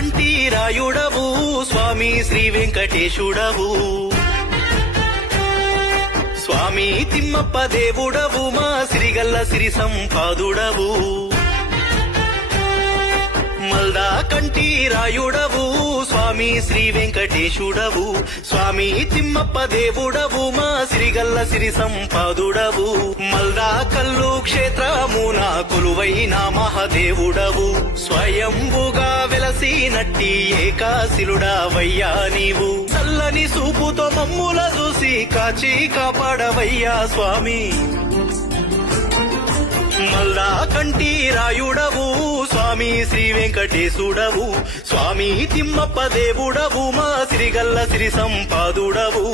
కంటి రాయుడవు స్వామి శ్రీ వెంకటేశుడవు స్వామి తిమ్మప్ప దేవుడవు మా సిరిగల్ల సిరి సంపాదుడవు మల్దా కంటి రాయుడవు స్వామి శ్రీ వెంకటేశుడవు స్వామి తిమ్మప్ప దేవుడవు మా సిరిగల్ల సిరి సంపాదుడవు మల్దా కల్లు క్షేత్రమున కొలువైన మహాదేవుడవు స్వయంభుగా వెలసినట్టి ఏకాశిలుడవయ్యా నీవు చల్లని సూపుతో మమ్ముల చూసి కాచి కాపాడవయ్యా స్వామి మల్దా కంటి రాయుడవు స్వామి శ్రీ వెంకటేశుడవు స్వామి తిమ్మప్ప దేవుడవు మా సిరిగల్ల సిరి సంపాదుడవు